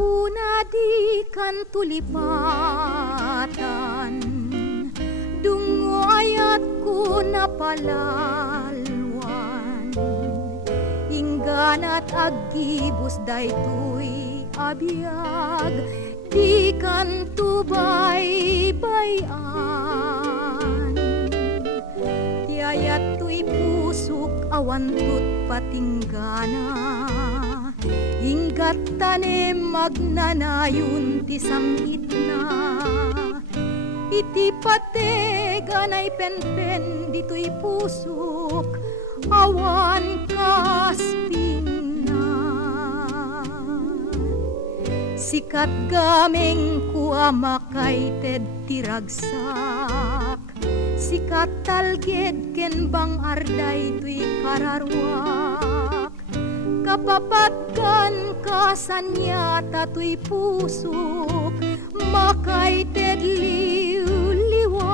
Gapuna di kan tulipatan, dungo ayat ko na palalwan. Ingganat agibus daytoy abiyag, di kan tubay bayan. Tiayat to'y pusok awan tut patinggana, inggat tanem magnanayon ti samit na. Iti pateganay penpen dito'y pusok awan kasping na. Sikat gameng kuamakay ted tiragsak, sikat talged ken bang arday tuy kararwak. Kapapatkan kasanyata tuy pusok makay ted liwliwak.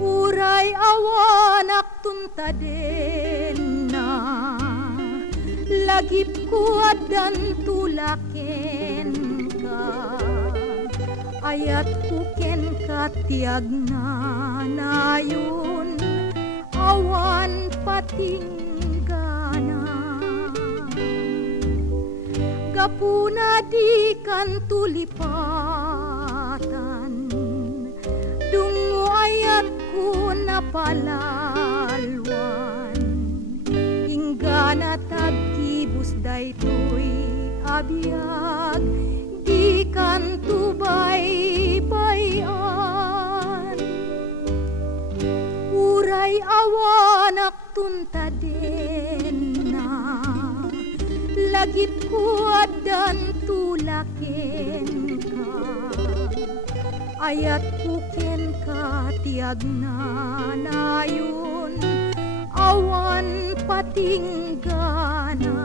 Uray awanak tuntaden na, lagip kuadan tulaken ka. Ayat kuken katiag na nayon awan patinggana. Gapuna di kan tulipatan, dungo ayat ko na palalwan. Inggana tagkibus daytoy abiyag, di kan tubay bayan. Uray awanak tuntaden na, lagip kuadan tulaken ka. Ayat kuken ka tiag na nayon awan patinggana.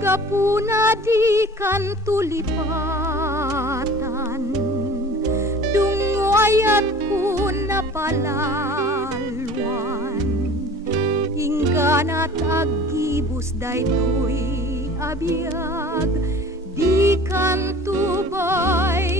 Gapuna di kan tulipatan, dungo ayat ko na palalwan. Ingganat agibus daytoy abiyag, di kan tubay